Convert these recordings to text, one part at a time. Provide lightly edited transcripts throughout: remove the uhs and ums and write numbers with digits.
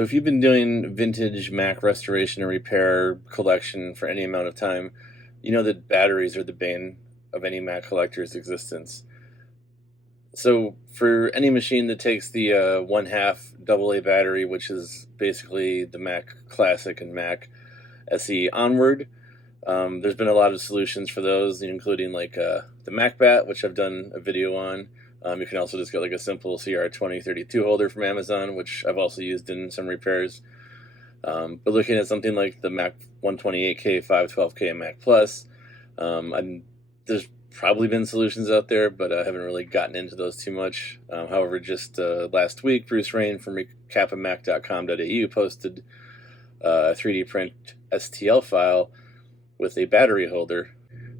So if you've been doing vintage Mac restoration and repair collection for any amount of time, you know that batteries are the bane of any Mac collector's existence. So for any machine that takes the 1/2 AA battery, which is basically the Mac Classic and Mac SE onward, there's been a lot of solutions for those, including like the MacBat, which I've done a video on. You can also just get like a simple CR2032 holder from Amazon, which I've also used in some repairs. But looking at something like the Mac 128K, 512K, and Mac Plus, there's probably been solutions out there, but I haven't really gotten into those too much. However, just last week, Bruce Rain from recapamac.com.au posted a 3D print STL file with a battery holder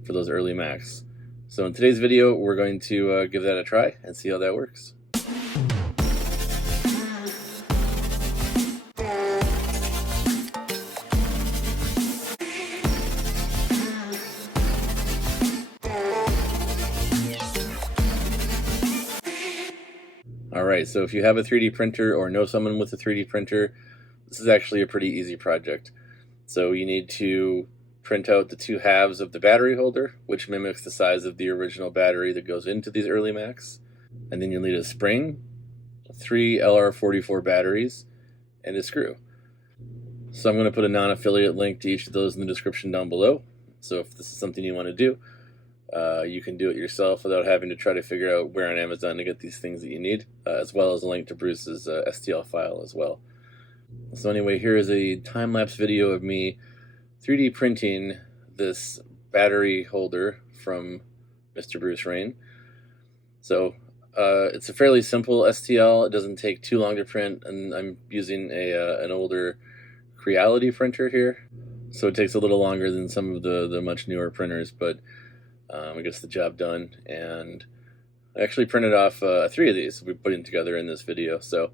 for those early Macs. So in today's video, we're going to give that a try and see how that works. Alright, so if you have a 3D printer or know someone with a 3D printer, this is actually a pretty easy project. So you need to print out the 2 halves of the battery holder, which mimics the size of the original battery that goes into these early Macs. And then you'll need a spring, 3 LR44 batteries, and a screw. So I'm going to put a non-affiliate link to each of those in the description down below. So if this is something you want to do, you can do it yourself without having to try to figure out where on Amazon to get these things that you need, as well as a link to Bruce's STL file as well. So anyway, here is a time-lapse video of me 3D printing this battery holder from Mr. Bruce Rain. So it's a fairly simple STL. It doesn't take too long to print, and I'm using an older Creality printer here. So it takes a little longer than some of the much newer printers, but it gets the job done. And I actually printed off 3 of these we're putting together in this video. So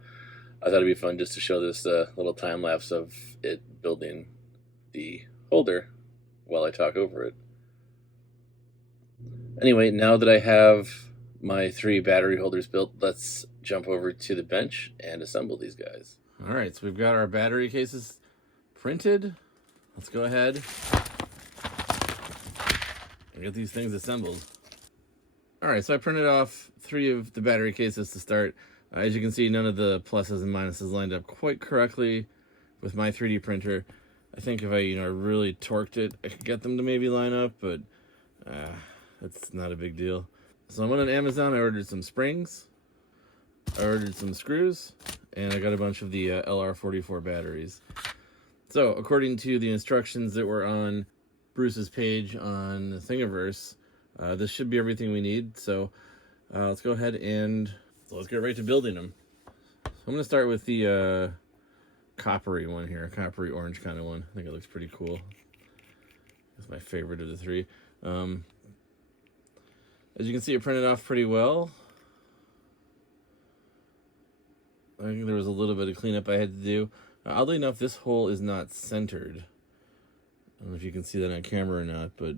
I thought it'd be fun just to show this little time lapse of it building the holder while I talk over it. Anyway, now that I have my 3 battery holders built, let's jump over to the bench and assemble these guys. All right, so we've got our battery cases printed. Let's go ahead and get these things assembled. All right, so I printed off 3 of the battery cases to start. As you can see, none of the pluses and minuses lined up quite correctly with my 3D printer. I think if I, really torqued it, I could get them to maybe line up, but it's not a big deal. So I went on Amazon, I ordered some springs, I ordered some screws, and I got a bunch of the LR44 batteries. So according to the instructions that were on Bruce's page on the Thingiverse, this should be everything we need. So let's go ahead and let's get right to building them. So I'm going to start with the coppery one here, coppery orange kind of one. I think it looks pretty cool. It's my favorite of the 3. As you can see, it printed off pretty well. I think there was a little bit of cleanup I had to do. Oddly enough, this hole is not centered. I don't know if you can see that on camera or not, but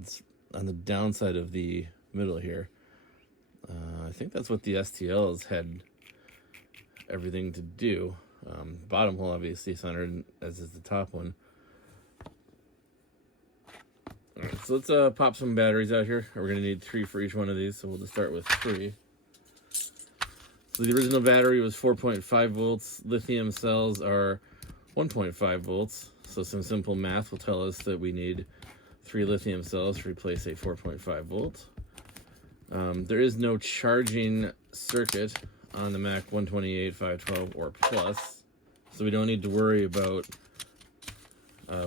it's on the downside of the middle here. I think that's what the STLs had everything to do. Bottom hole obviously centered, as is the top one. All right, so let's pop some batteries out here. We're gonna need 3 for each one of these, so we'll just start with 3. So the original battery was 4.5 volts. Lithium cells are 1.5 volts. So some simple math will tell us that we need 3 lithium cells to replace a 4.5 volt. There is no charging circuit on the Mac 128, 512, or Plus, so we don't need to worry about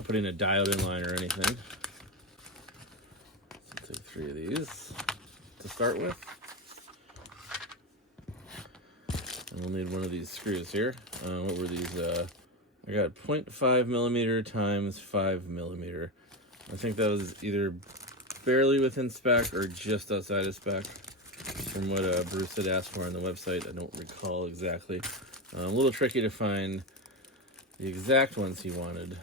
putting a diode in line or anything. So take 3 of these to start with. And we'll need one of these screws here. What were these? I got 0.5 millimeter times 5 millimeter. I think that was either barely within spec or just outside of spec from what Bruce had asked for on the website. I don't recall exactly. A little tricky to find the exact ones he wanted,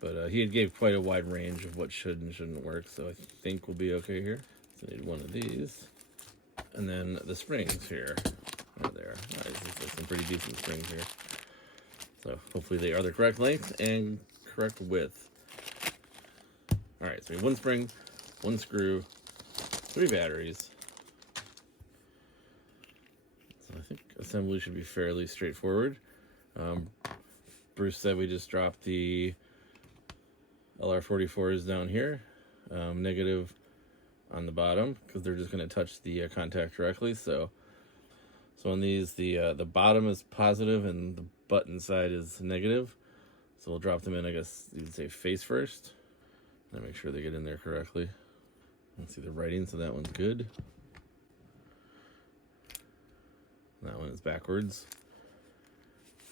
but he had gave quite a wide range of what should and shouldn't work, so I think we'll be okay here. So I need one of these. And then the springs here. Oh, there. Nice. There's some pretty decent springs here. So hopefully they are the correct length and correct width. All right, so we have one spring, one screw, 3 batteries. So I think assembly should be fairly straightforward. Bruce said we just dropped the LR44s down here, negative on the bottom, because they're just going to touch the contact directly. So on these, the bottom is positive and the button side is negative. So we'll drop them in, I guess you'd say face first, and make sure they get in there correctly. Let's see the writing, so that one's good. That one is backwards.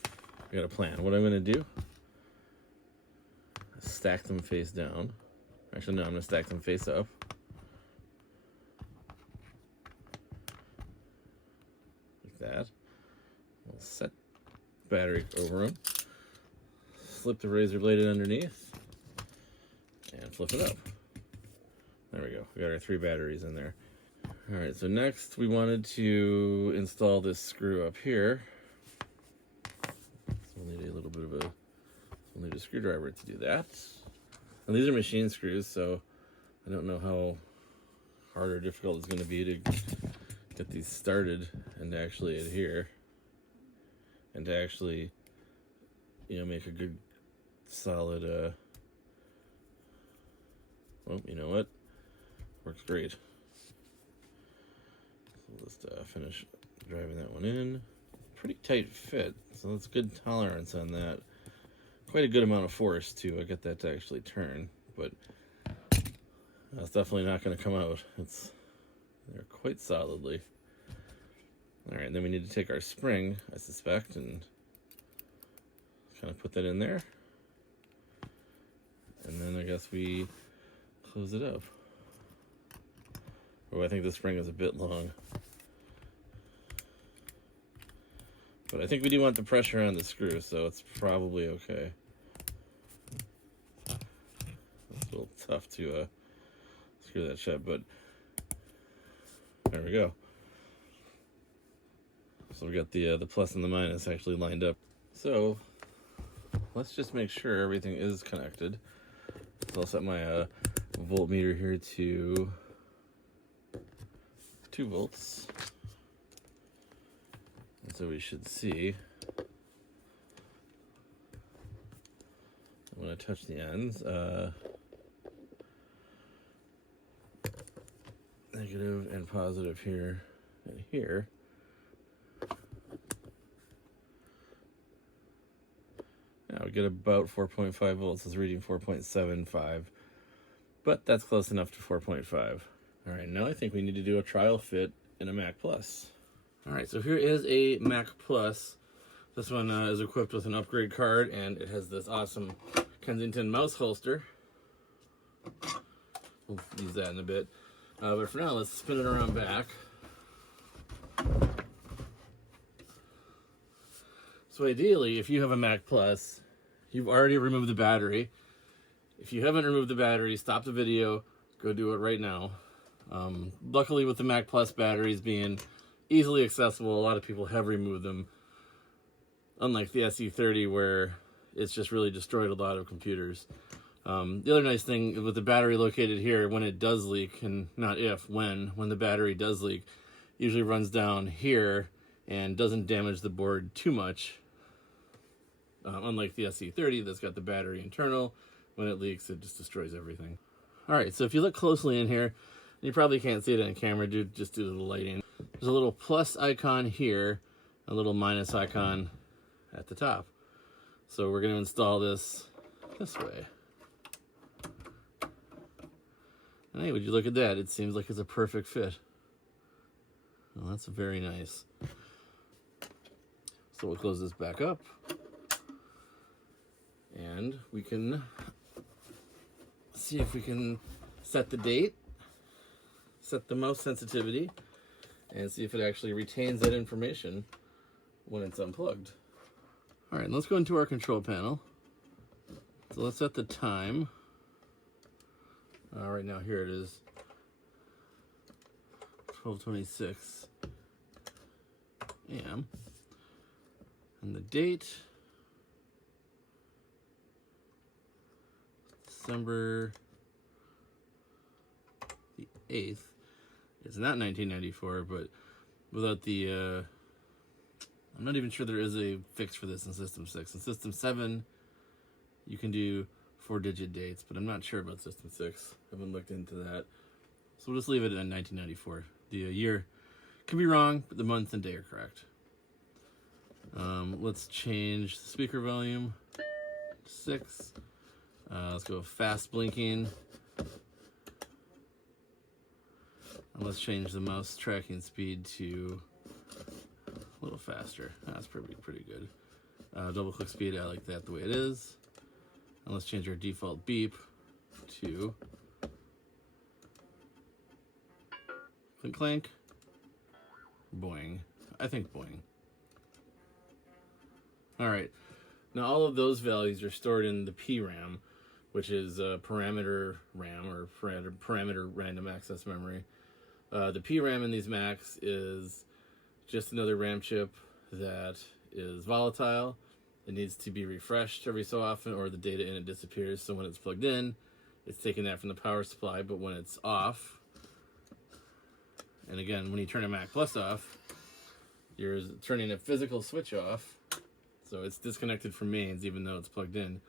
I got a plan. What I'm going to do, stack them face down. Actually, no, I'm going to stack them face up. Like that. We'll set battery over them. Slip the razor blade in underneath. And flip it up. There we go. We got our 3 batteries in there. Alright, so next we wanted to install this screw up here. So we'll need a little bit of we'll need a screwdriver to do that. And these are machine screws, so I don't know how hard or difficult it's going to be to get these started and to actually adhere. And to actually, make a good solid, well, you know what? Works great. So we'll just finish driving that one in. Pretty tight fit, so that's good tolerance on that. Quite a good amount of force too. I get that to actually turn, but that's definitely not going to come out. They're quite solidly. All right, then we need to take our spring, I suspect, and kind of put that in there. And then I guess we close it up. Oh, I think the spring is a bit long. But I think we do want the pressure on the screw, so it's probably okay. It's a little tough to screw that shut, but there we go. So we got the plus and the minus actually lined up. So let's just make sure everything is connected. So I'll set my voltmeter here to 2 volts. And so we should see, when I touch the ends, negative and positive here and here. Now we get about 4.5 volts. It's reading 4.75, but that's close enough to 4.5. All right, now I think we need to do a trial fit in a Mac Plus. All right, so here is a Mac Plus. This one is equipped with an upgrade card, and it has this awesome Kensington mouse holster. We'll use that in a bit. But for now, let's spin it around back. So ideally, if you have a Mac Plus, you've already removed the battery. If you haven't removed the battery, stop the video, go do it right now. Luckily, with the Mac Plus batteries being easily accessible, a lot of people have removed them. Unlike the SE30, where it's just really destroyed a lot of computers. The other nice thing with the battery located here, when it does leak, and not if, when the battery does leak, usually runs down here and doesn't damage the board too much. Unlike the SE30 that's got the battery internal, when it leaks, it just destroys everything. All right, so if you look closely in here, you probably can't see it on camera just due to the lighting. There's a little plus icon here, a little minus icon at the top. So we're going to install this way. And hey, would you look at that? It seems like it's a perfect fit. Well, that's very nice. So we'll close this back up. And we can see if we can set the date, set the mouse sensitivity, and see if it actually retains that information when it's unplugged. All right, let's go into our control panel. So let's set the time. Right now, here it is, 12:26 a.m. And the date, December the 8th. It's not 1994, but without the, I'm not even sure there is a fix for this in System 6. In System 7, you can do 4-digit dates, but I'm not sure about System 6. I haven't looked into that. So we'll just leave it in 1994. The year could be wrong, but the month and day are correct. Let's change the speaker volume to 6. Let's go fast blinking. And let's change the mouse tracking speed to a little faster. That's pretty good. Double click speed, I like that the way it is. And let's change our default beep to clink clank, boing. I think boing. All right. Now all of those values are stored in the PRAM, which is parameter RAM or parameter random access memory. The PRAM in these Macs is just another RAM chip that is volatile. It needs to be refreshed every so often or the data in it disappears. So when it's plugged in, it's taking that from the power supply, but when it's off, and again, when you turn a Mac Plus off, you're turning a physical switch off. So it's disconnected from mains even though it's plugged in.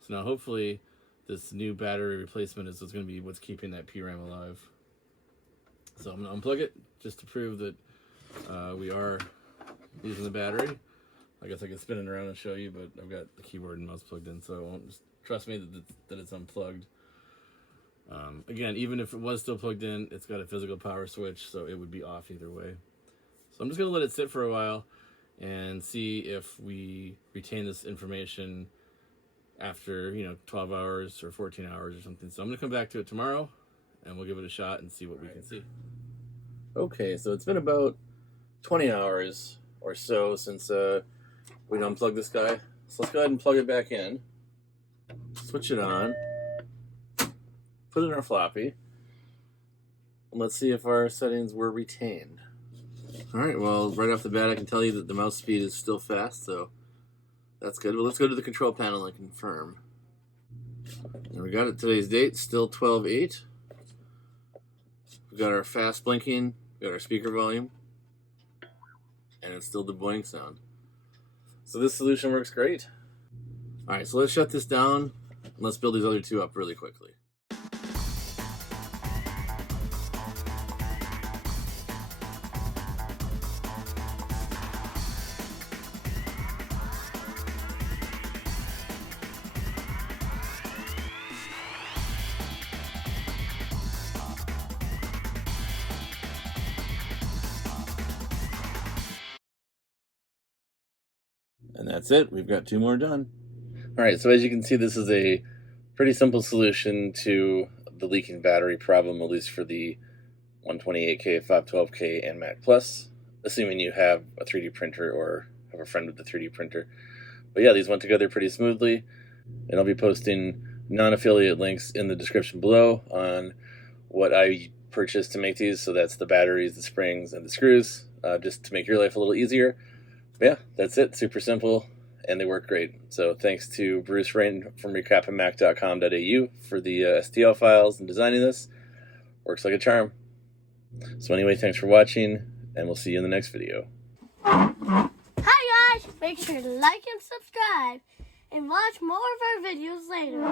So now hopefully this new battery replacement is what's going to be what's keeping that PRAM alive. So I'm going to unplug it just to prove that we are using the battery. I guess I could spin it around and show you, but I've got the keyboard and mouse plugged in, so it won't just trust me that it's unplugged. Again, even if it was still plugged in, it's got a physical power switch, so it would be off either way. So I'm just going to let it sit for a while and see if we retain this information after 12 hours or 14 hours or something. So I'm going to come back to it tomorrow and we'll give it a shot and see what we can see. Okay, so it's been about 20 hours or so since we unplugged this guy. So let's go ahead and plug it back in, switch it on, put it in our floppy, and let's see if our settings were retained. Alright, well, right off the bat I can tell you that the mouse speed is still fast, so that's good. Well, let's go to the control panel and confirm. And we got it, today's date, still 12/8. We got our fast blinking, we got our speaker volume, and it's still the boing sound. So this solution works great. Alright, so let's shut this down, and let's build these other two up really quickly. And that's it. We've got two more done. All right, so as you can see, this is a pretty simple solution to the leaking battery problem, at least for the 128K, 512K, and Mac Plus, assuming you have a 3D printer or have a friend with a 3D printer. But yeah, these went together pretty smoothly, and I'll be posting non-affiliate links in the description below on what I purchased to make these. So that's the batteries, the springs, and the screws, just to make your life a little easier. Yeah, that's it. Super simple, and they work great. So thanks to Bruce Rain from recapandmac.com.au for the STL files and designing this. Works like a charm. So anyway, thanks for watching, and we'll see you in the next video. Hi guys! Make sure to like and subscribe, and watch more of our videos later.